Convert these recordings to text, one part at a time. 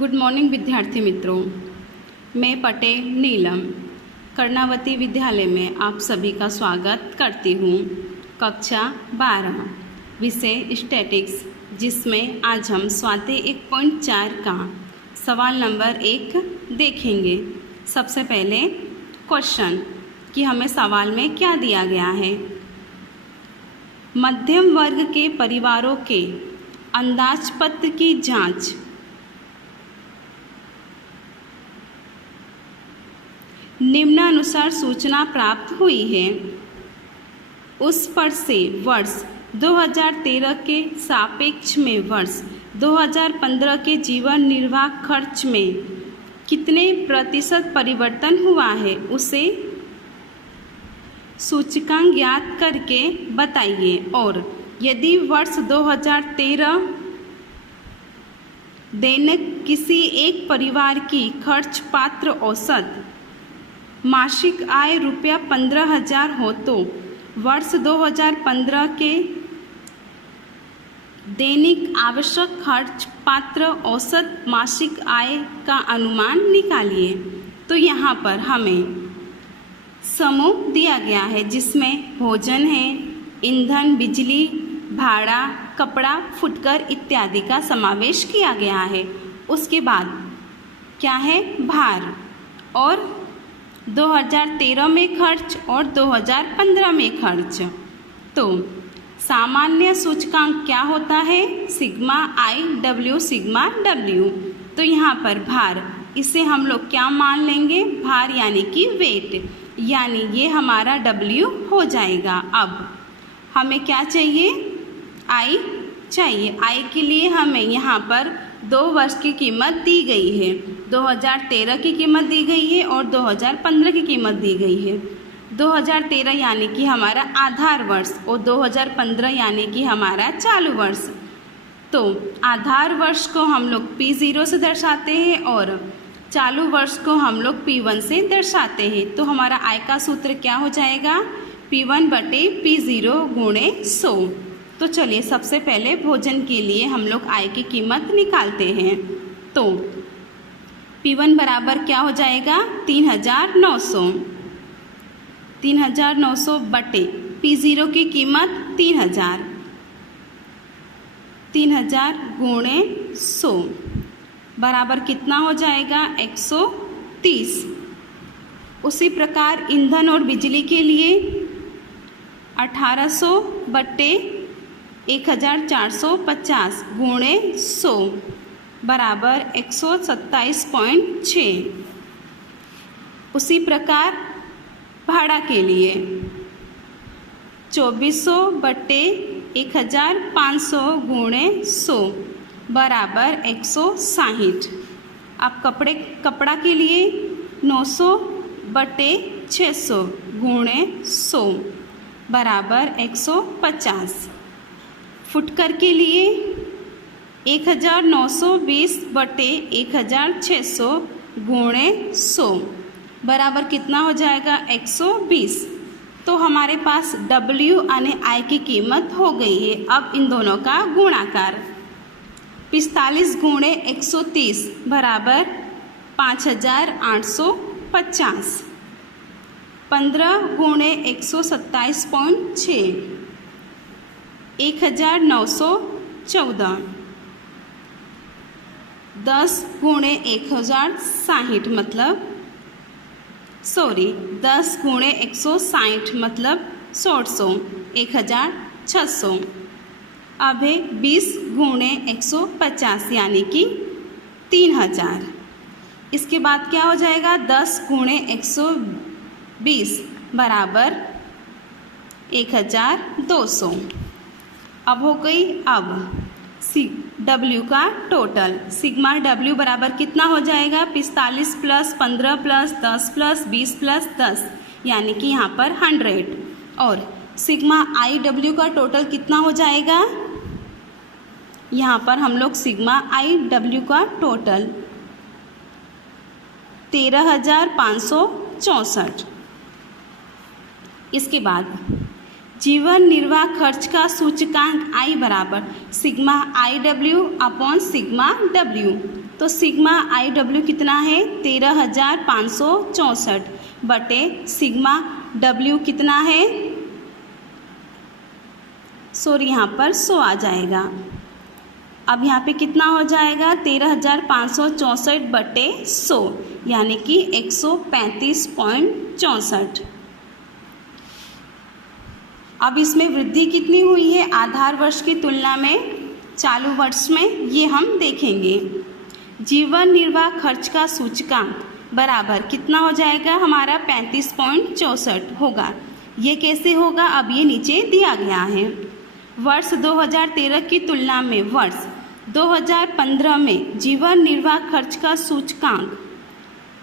Good morning विद्यार्थी मित्रों, मैं पटेल नीलम कर्णावती विद्यालय में आप सभी का स्वागत करती हूँ। कक्षा 12 विषय स्टैटिक्स, जिसमें आज हम स्वाध्याय 1.4 का सवाल नंबर 1 देखेंगे। सबसे पहले क्वेश्चन कि हमें सवाल में क्या दिया गया है। मध्यम वर्ग के परिवारों के अंदाजपत्र की जांच निम्नानुसार सूचना प्राप्त हुई है। उस पर से वर्ष 2013 के सापेक्ष में वर्ष 2015 के जीवन निर्वाह खर्च में कितने प्रतिशत परिवर्तन हुआ है, उसे सूचकांक ज्ञात करके बताइए। और यदि वर्ष 2013 दैनिक किसी एक परिवार की खर्च पात्र औसत मासिक आय रुपया 15,000 हो तो वर्ष 2015 के दैनिक आवश्यक खर्च पात्र औसत मासिक आय का अनुमान निकालिए। तो यहाँ पर हमें समूह दिया गया है, जिसमें भोजन है, ईंधन, बिजली, भाड़ा, कपड़ा, फुटकर इत्यादि का समावेश किया गया है। उसके बाद क्या है, भार और 2013 में खर्च और 2015 में खर्च। तो सामान्य सूचकांक क्या होता है, sigma I W sigma W. तो यहाँ पर भार, इसे हम लोग क्या मान लेंगे, भार यानी कि वेट, यानी ये हमारा डब्ल्यू हो जाएगा। अब हमें क्या चाहिए, आई चाहिए। आई के लिए हमें यहाँ पर 2 वर्ष की कीमत दी गई है। 2013 की कीमत दी गई है और 2015 की कीमत दी गई है। 2013 यानी कि हमारा आधार वर्ष और 2015 यानी कि हमारा चालू वर्ष। तो आधार वर्ष को हम लोग P0 से दर्शाते हैं और चालू वर्ष को हम लोग P1 से दर्शाते हैं। तो हमारा आय का सूत्र क्या हो जाएगा, P1/P0 गुणे 100। तो चलिए सबसे पहले भोजन के लिए हम लोग आय की कीमत निकालते हैं। तो P1 बराबर क्या हो जाएगा, 3,900। 3,900 बटे P0 की कीमत 3,000। 3,000 गुणे 100 बराबर कितना हो जाएगा, 130। उसी प्रकार ईंधन और बिजली के लिए 1,800 बटे 1,450 गुणे 100 बराबर 127.6। उसी प्रकार भाड़ा के लिए 2,400 बटे 1,500 गुणे 100 बराबर 160। अब कपड़ा के लिए 900 बटे 600 गुणे 100 बराबर 150। फुटकर के लिए 1,920 बटे 1,600 गुणे 100 बराबर कितना हो जाएगा, 120। तो हमारे पास W यानी आय की कीमत हो गई है। अब इन दोनों का गुणाकार 45 गुणे 130 बराबर 5,850। 15 गुणे 127.6 1,914। 10 गुणे 1,060 मतलब 10 गुणे 160 मतलब 1,600 1,600। अब है 20 गुणे 150 यानी कि 3,000। इसके बाद क्या हो जाएगा, 10 गुणे 120 बराबर 1,200। अब हो गई, अब W का टोटल सिग्मा W बराबर कितना हो जाएगा, 45 + 15 + 10 + 20 + 10 यानी कि यहाँ पर 100। और सिग्मा IW का टोटल कितना हो जाएगा, यहाँ पर हम लोग सिग्मा IW का टोटल 13,564। इसके बाद जीवन निर्वाह खर्च का सूचकांक I बराबर sigma IW upon sigma W। तो सिग्मा IW कितना है 13,564 बटे सिग्मा W कितना है, सॉरी यहाँ पर 100 आ जाएगा। अब यहाँ पे कितना हो जाएगा 13,564 बटे 100 यानी कि 135.64। अब इसमें वृद्धि कितनी हुई है आधार वर्ष की तुलना में चालू वर्ष में, ये हम देखेंगे। जीवन निर्वाह खर्च का सूचकांक बराबर कितना हो जाएगा हमारा 35.64 होगा। ये कैसे होगा, अब ये नीचे दिया गया है। वर्ष 2013 की तुलना में वर्ष 2015 में जीवन निर्वाह खर्च का सूचकांक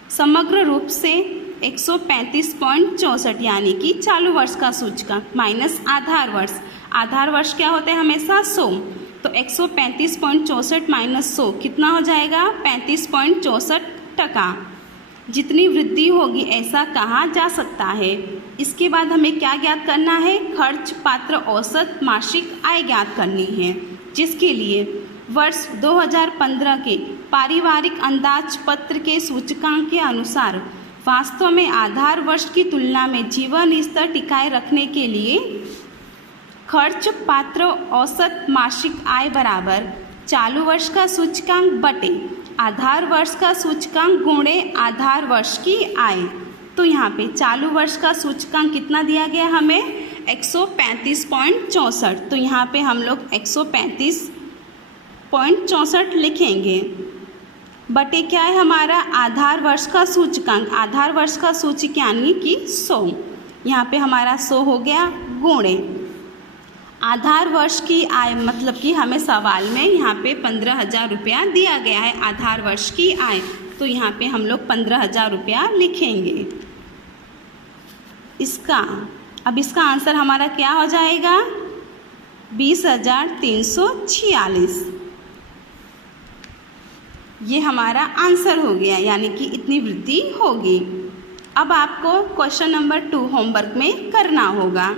समग्र रूप से 135.64 यानी कि चालू वर्ष का सूचकांक माइनस आधार वर्ष। आधार वर्ष क्या होता है हमेशा 100, तो 135.64 माइनस 100 कितना हो जाएगा 35.64%। जितनी वृद्धि होगी ऐसा कहा जा सकता है। इसके बाद हमें क्या ज्ञात करना है, खर्च पात्र औसत मासिक आय ज्ञात करनी है, जिसके लिए वर्ष 2015 के पारिवारिक अंदाज पत्र के सूचकांक के अनुसार वास्तव में आधार वर्ष की तुलना में जीवन स्तर टिकाए रखने के लिए खर्च पात्र औसत मासिक आय बराबर चालू वर्ष का सूचकांक बटे आधार वर्ष का सूचकांक गुणे आधार वर्ष की आय। तो यहाँ पे चालू वर्ष का सूचकांक कितना दिया गया हमें 135.64, तो यहाँ पे हम लोग 135.64 लिखेंगे बटे क्या है हमारा आधार वर्ष का सूचकांक, आधार वर्ष का सूचकांक यानी कि 100, यहाँ पे हमारा 100 हो गया गुणे आधार वर्ष की आय, मतलब कि हमें सवाल में यहाँ पे 15,000 रुपया दिया गया है आधार वर्ष की आय, तो यहाँ पे हम लोग 15,000 रुपया लिखेंगे। अब इसका आंसर हमारा क्या हो जाएगा 20,346। ये हमारा आंसर हो गया, यानी कि इतनी वृद्धि होगी। अब आपको क्वेश्चन नंबर 2 होमवर्क में करना होगा।